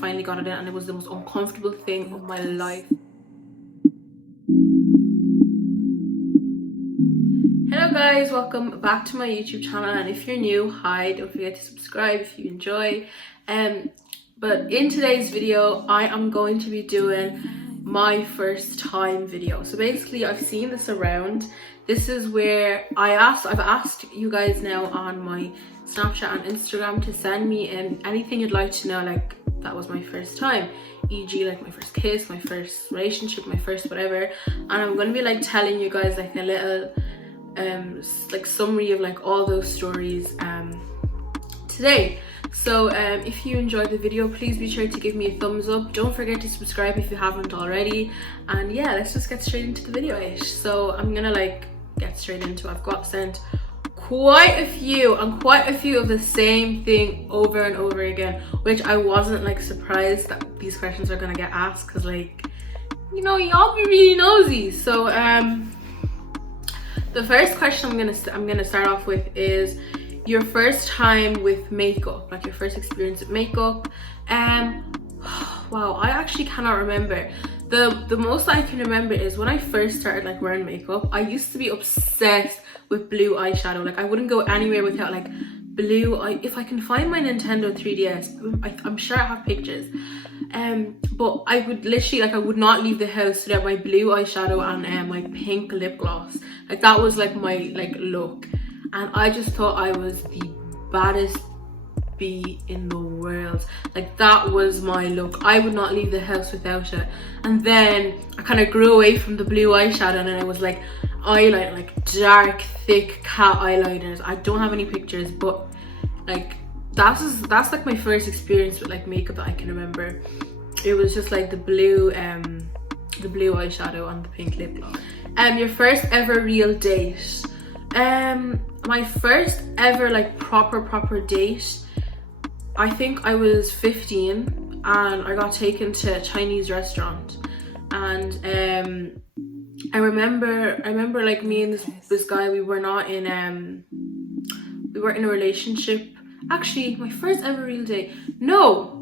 finally got it in, and it was the most uncomfortable thing of my life. Hello guys, welcome back to my YouTube channel, and if you're new, hi, don't forget to subscribe if you enjoy. But in today's video I am going to be doing my first time video. So basically I've seen this around. This is where I've asked you guys now on my Snapchat and Instagram to send me anything you'd like to know, like that was my first time, e.g. like my first kiss, my first relationship, my first whatever. And I'm going to be like telling you guys like a little like summary of like all those stories today. So if you enjoyed the video, please be sure to give me a thumbs up. Don't forget to subscribe if you haven't already, and yeah, let's just get straight into the video. So I'm gonna like get straight into it. I've got sent quite a few of the same thing over and over again, which I wasn't like surprised that these questions are gonna get asked, because like, you know, y'all be really nosy. So the first question I'm gonna start off with is your first time with makeup, like your first experience with makeup. Wow, I actually cannot remember. The most I can remember is when I first started like wearing makeup, I used to be obsessed with blue eyeshadow. Like I wouldn't go anywhere without like blue if I can find my Nintendo 3DS, I'm sure I have pictures. But I would literally, like, I would not leave the house without my blue eyeshadow and my pink lip gloss. Like that was like my like look, and I just thought I was the baddest bee in the world. Like that was my look. I would not leave the house without it. And then I kind of grew away from the blue eyeshadow, and I was like eyeliner, like dark thick cat eyeliners. I don't have any pictures, but like that's like my first experience with like makeup that I can remember. It was just like the blue eyeshadow and the pink lip gloss. Your first ever real date. My first ever like proper date, I think I was 15 and I got taken to a Chinese restaurant, and I remember like me and this guy, we weren't in a relationship. Actually, my first ever real date, no,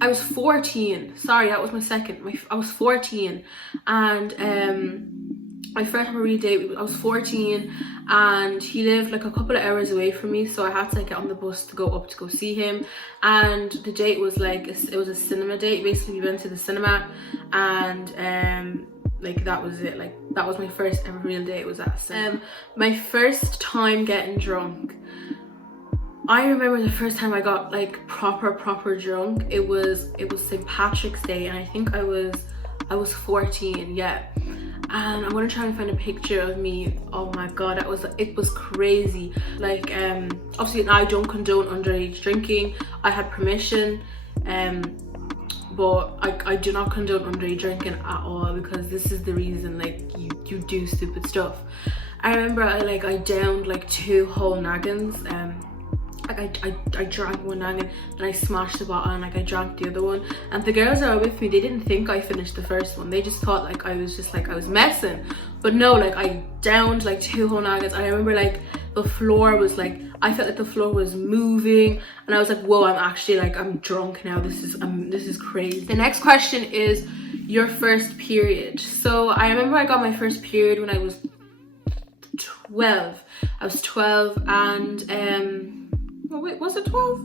I was 14. Sorry, that was my second. I was 14, and my first ever real date, I was 14, and he lived like a couple of hours away from me, so I had to like get on the bus to go up to go see him. And the date was like it was a cinema date. Basically, we went to the cinema, and like that was it. Like that was my first ever real date, was at cinema. My first time getting drunk. I remember the first time I got like proper drunk. It was St. Patrick's Day, and I think I was 14, yeah. And I'm gonna try and find a picture of me. Oh my god, it was crazy. Like obviously I don't condone underage drinking. I had permission, but I do not condone underage drinking at all, because this is the reason like you do stupid stuff. I remember I downed like 2 whole naggins. Like I drank one naggin, and I smashed the bottle, and like I drank the other one. And the girls that were with me, they didn't think I finished the first one. They just thought like I was messing. But no, like I downed like 2 whole naggins. I remember like the floor was like, I felt like the floor was moving, and I was like, whoa, I'm drunk now. This is crazy. The next question is your first period. So I remember I got my first period when I was 12. I was 12, and oh wait, was it 12?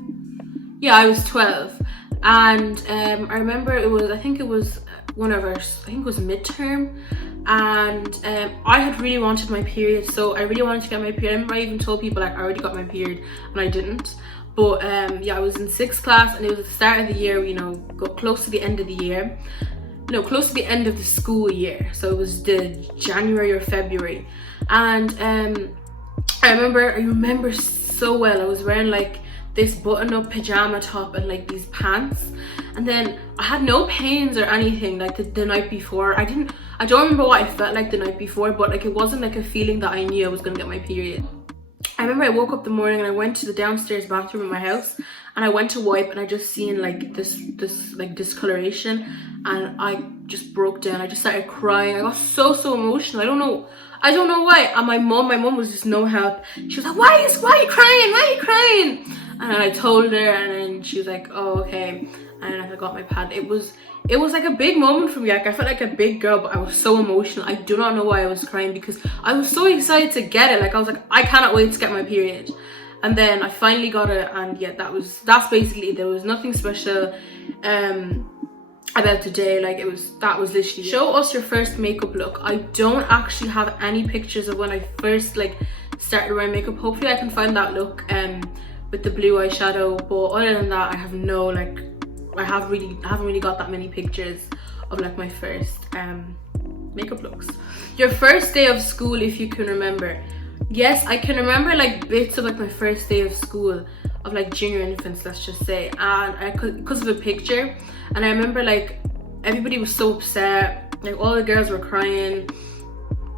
Yeah, I was 12, and I remember I think it was midterm, and I had really wanted my period, so I really wanted to get my period. I remember I even told people like I already got my period, and I didn't. But yeah, I was in 6th class, and it was at the start of the year, you know, got close to the end of the year. No, close to the end of the school year, so it was the January or February. And I remember so well, I was wearing like this button-up pajama top and like these pants, and then I had no pains or anything like the night before. I don't remember what I felt like the night before, but like it wasn't like a feeling that I knew I was gonna get my period. I remember I woke up the morning and I went to the downstairs bathroom in my house, and I went to wipe, and I just seen like this like discoloration, and I just broke down. I just started crying. I got so emotional. I don't know why. And my mom was just no help. She was like, why are you crying? And then I told her, and then she was like, oh, okay. and I got my pad. It was like a big moment for me. Like I felt like a big girl, but I was so emotional. I do not know why I was crying, because I was so excited to get it. Like I was like, I cannot wait to get my period. And then I finally got it, and yeah, that's basically it. There was nothing special about today. Like that was literally it. Show us your first makeup look. I don't actually have any pictures of when I first like started wearing makeup. Hopefully I can find that look with the blue eyeshadow, but other than that, I have no, like, I haven't really got that many pictures of like my first makeup looks. Your first day of school, if you can remember. Yes, I can remember like bits of like my first day of school, of like junior infants, let's just say, and because of a picture. And I remember like everybody was so upset, like all the girls were crying,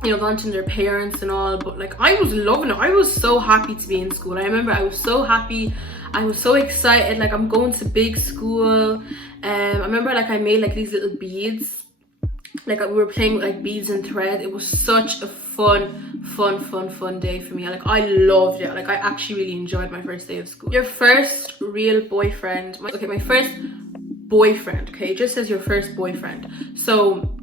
you know, wanting their parents and all, but like I was loving it. I was so happy to be in school. I remember I was so happy, I was so excited, like I'm going to big school. I remember like I made like these little beads, like we were playing with like beads and thread. It was such a fun day for me. Like I loved it. Like I actually really enjoyed my first day of school. Your first real boyfriend. My first boyfriend, okay, it just says your first boyfriend, so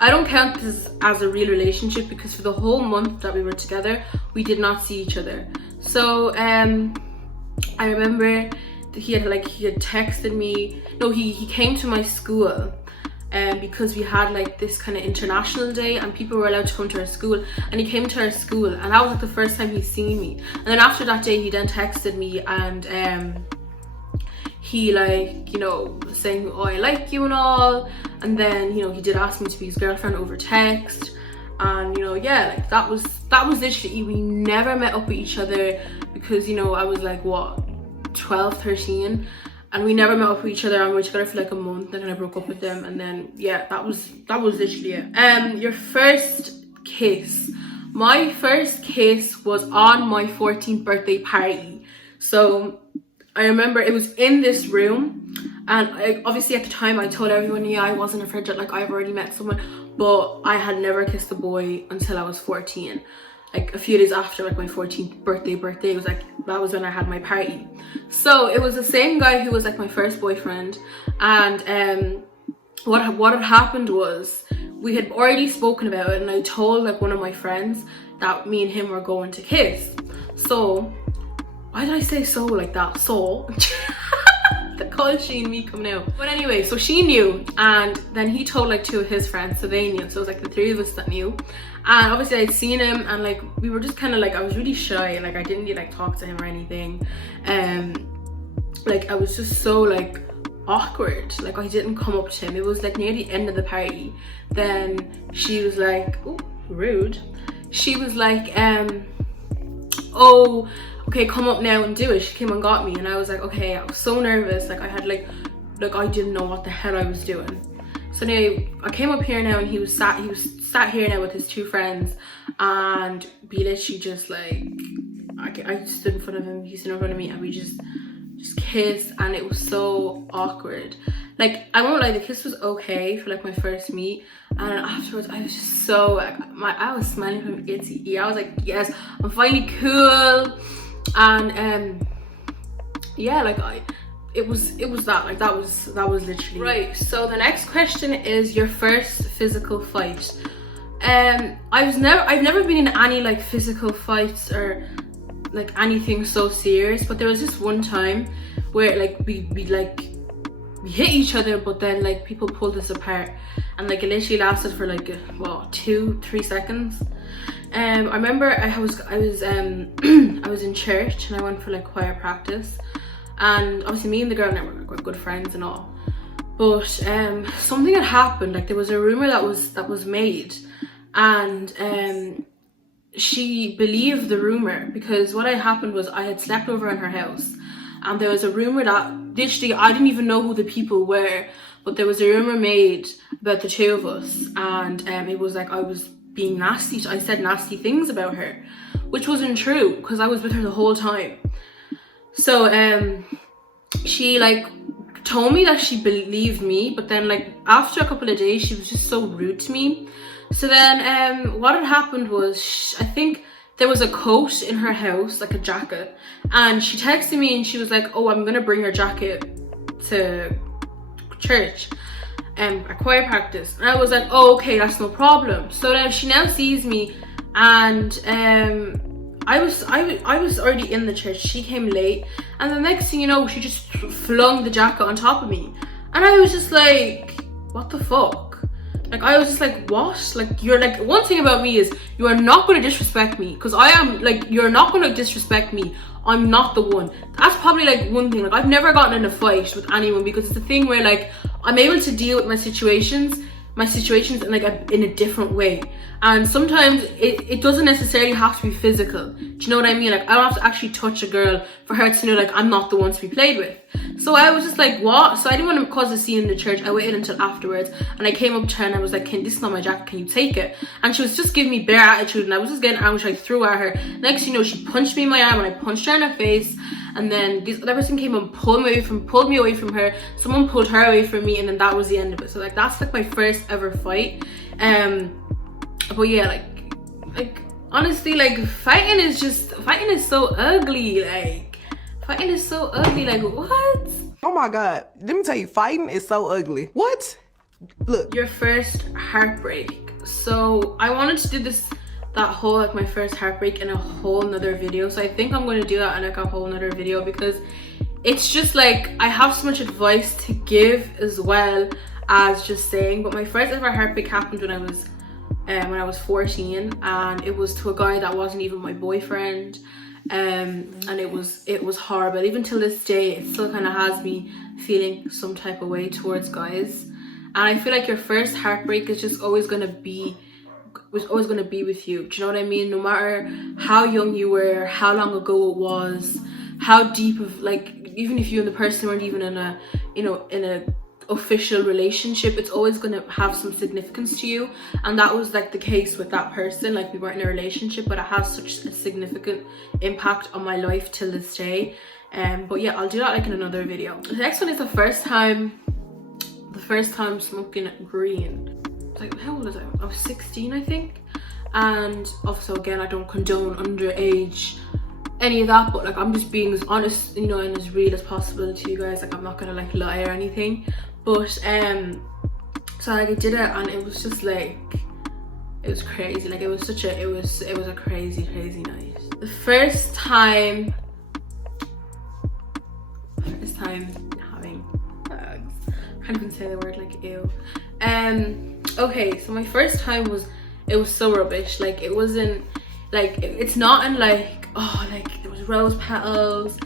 I don't count this as a real relationship, because for the whole month that we were together, we did not see each other. So I remember that he had texted me. No, he came to my school because we had like this kind of international day, and people were allowed to come to our school, and he came to our school, and that was like the first time he'd seen me. And then after that day, he then texted me, and he like, you know, saying, oh, I like you and all. And then, you know, he did ask me to be his girlfriend over text. And, you know, yeah, like that was literally, we never met up with each other, because, you know, I was like, what, 12, 13, and we never met up with each other, and we were together for like a month, and then I broke up with them. And then yeah, that was literally it. Your first kiss. My first kiss was on my 14th birthday party. So I remember it was in this room, and obviously at the time I told everyone, yeah, I wasn't a virgin, like I've already met someone, but I had never kissed a boy until I was 14. Like a few days after like my 14th birthday, it was like, that was when I had my party. So it was the same guy who was like my first boyfriend, and what had happened was we had already spoken about it, and I told like one of my friends that me and him were going to kiss. So why did I say so like that? So the call she and me coming out. But anyway, so she knew, and then he told like two of his friends, so they knew. So it was like the three of us that knew. And obviously I'd seen him, and like we were just kind of like, I was really shy, like I didn't really like talk to him or anything. Like I was just so like awkward, like I didn't come up to him. It was like near the end of the party. Then she was like, oh, rude. She was like, oh, okay, come up now and do it. She came and got me, and I was like, okay. I was so nervous, like I had like I didn't know what the hell I was doing. So anyway, I came up here now, and he was sat here now with his two friends, and we literally just like, I stood in front of him, he stood in front of me, and we just kissed, and it was so awkward. Like I won't lie, the kiss was okay for like my first meet, and afterwards I was just so like, I was smiling from ear to ear. I was like, yes, I'm finally cool. And yeah, like it was that was literally right. So the next question is your first physical fight. I've never been in any like physical fights or like anything so serious, but there was this one time where like we hit each other, but then like people pulled us apart, and like it literally lasted for like what, 2-3 seconds. I remember I was in church, and I went for like choir practice, and obviously me and the girl now were good friends and all, but something had happened. Like there was a rumor that was made, and she believed the rumor, because what had happened was I had slept over in her house, and there was a rumor that literally I didn't even know who the people were, but there was a rumor made about the two of us, and it was like I was being nasty. I said nasty things about her, which wasn't true, because I was with her the whole time. So she like told me that she believed me, but then like after a couple of days she was just so rude to me. So then what had happened was, I think there was a coat in her house, like a jacket, and she texted me and she was like, oh, I'm gonna bring your jacket to church, at choir practice. And I was like, oh, okay, that's no problem. So then she now sees me, and I was already in the church. She came late, and the next thing you know, she just flung the jacket on top of me, and I was just like, what the fuck? Like, I was just like, what? Like, you're like, one thing about me is you are not going to disrespect me, because I am like, you're not going to disrespect me. I'm not the one. That's probably like one thing. Like, I've never gotten in a fight with anyone, because it's the thing where like I'm able to deal with my situations in like in a different way. And sometimes it doesn't necessarily have to be physical. Do you know what I mean? Like, I don't have to actually touch a girl for her to know like I'm not the one to be played with. So I was just like, what? So I didn't want to cause a scene in the church. I waited until afterwards, and I came up to her and I was like, this is not my jacket, can you take it? And she was just giving me bare attitude, and I was just getting angry. I threw at her. Next thing you know, she punched me in my arm, and I punched her in her face. And then this other person came and pulled me away from her. Someone pulled her away from me, and then that was the end of it. So like, that's like my first ever fight. But yeah, like honestly, like fighting is so ugly. Like, fighting is so ugly. Like, what? Oh my God, let me tell you, fighting is so ugly. What? Look. Your first heartbreak. So I wanted to do that whole like my first heartbreak in a whole nother video. So I think I'm going to do that in like a whole nother video, because it's just like I have so much advice to give as well as just saying. But my first ever heartbreak happened when I was 14, and it was to a guy that wasn't even my boyfriend. And it was horrible. Even till this day, it still kind of has me feeling some type of way towards guys. And I feel like your first heartbreak is just always going to be with you. Do you know what I mean? No matter how young you were, how long ago it was, how deep of like, even if you and the person weren't even in a, you know, in a official relationship, it's always going to have some significance to you. And that was like the case with that person. Like, we weren't in a relationship, but it has such a significant impact on my life till this day. But yeah, I'll do that like in another video. The next one is the first time smoking green. Like, how old was I was 16, I think. And also, again, I don't condone underage any of that, but like, I'm just being as honest, you know, and as real as possible to you guys. Like, I'm not gonna like lie or anything. But so like, I did it, and it was just like, it was crazy. Like, it was a crazy night. The first time having bags. I can't even say the word, like, ew. Okay, so my first time was so rubbish. Like, it wasn't like, it's not in like, oh, like there was rose petals,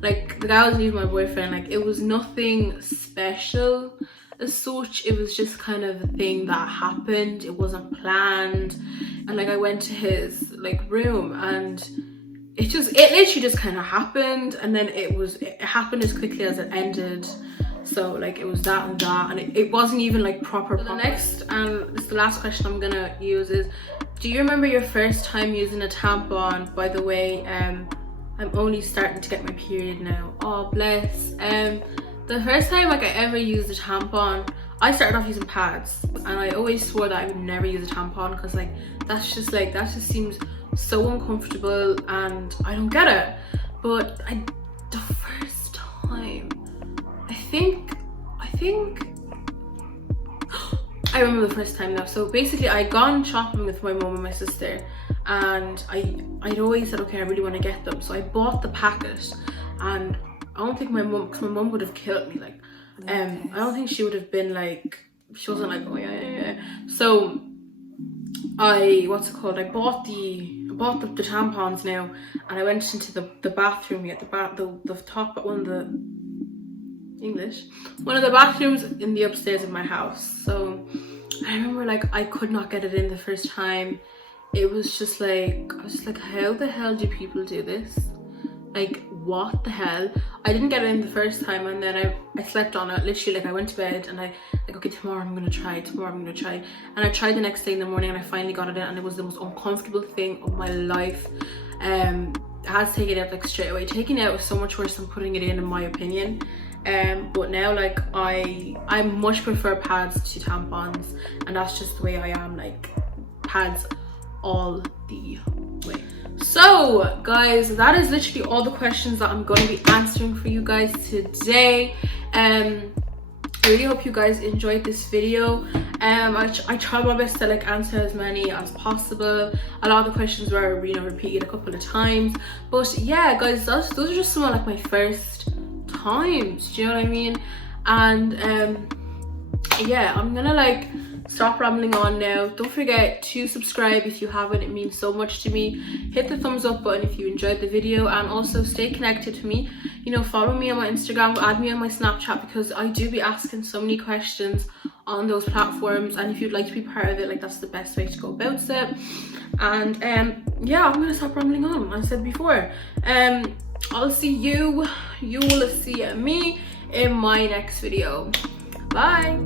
like the guy wasn't even my boyfriend. Like, it was nothing special as such. It was just kind of a thing that happened. It wasn't planned. And like, I went to his like room, and it literally just kind of happened. And then it happened as quickly as it ended. So like, it was that and that, and it wasn't even like proper. The next, and it's the last question I'm gonna use, is, do you remember your first time using a tampon? By the way, I'm only starting to get my period now. Oh, bless. The first time like I ever used a tampon, I started off using pads, and I always swore that I would never use a tampon, because like, that just seems so uncomfortable, and I don't get it. But the first time, I think I remember the first time now. So basically, I'd gone shopping with my mom and my sister, and I'd always said, okay, I really want to get them. So I bought the packet, and I don't think my mom would have killed me. Like, I don't think she would have been like, she wasn't like, oh yeah. So I bought the tampons now, and I went into the bathroom at the top, one of the bathrooms in the upstairs of my house. So I remember like, I could not get it in the first time. It was just like, I was just like, how the hell do people do this? Like, what the hell? I didn't get it in the first time, and then I slept on it. Literally, like, I went to bed, and I like, okay, tomorrow I'm gonna try. And I tried the next day in the morning, and I finally got it in, and it was the most uncomfortable thing of my life. I had to take it out like straight away. Taking it out was so much worse than putting it in my opinion. But now, like, I much prefer pads to tampons, and that's just the way I am. Like, pads all the way. So guys, that is literally all the questions that I'm going to be answering for you guys today. I really hope you guys enjoyed this video. I tried my best to like answer as many as possible. A lot of the questions were, you know, repeated a couple of times, but yeah guys, those are just some of like my first times, do you know what I mean? And yeah, I'm gonna like stop rambling on now. Don't forget to subscribe if you haven't, it means so much to me. Hit the thumbs up button if you enjoyed the video, and also stay connected to me. You know, follow me on my Instagram, add me on my Snapchat, because I do be asking so many questions on those platforms, and if you'd like to be part of it, like that's the best way to go about it. And yeah, I'm gonna stop rambling on. I said before, I'll see you will see me in my next video. Bye.